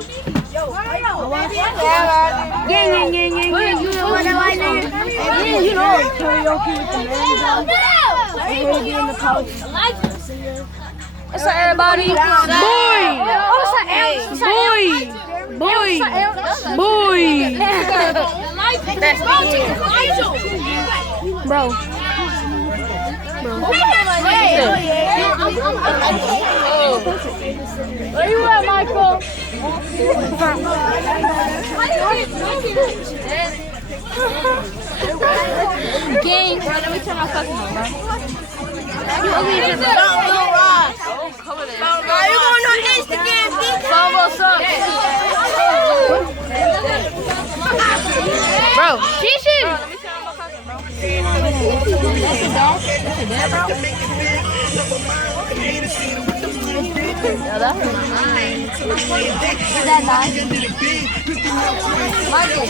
Yeah. You know karaoke with the men's on. We'll be in the college. What's up, everybody? Boy! Boy! Bro. Where you at, Michael? Gang. Bro, let me turn my fucking on, bro. You ugly as shit, bro. Are you going on Instagram, bitch? What's up? Bro, Keishan! That's my line. Is that nice? Michael.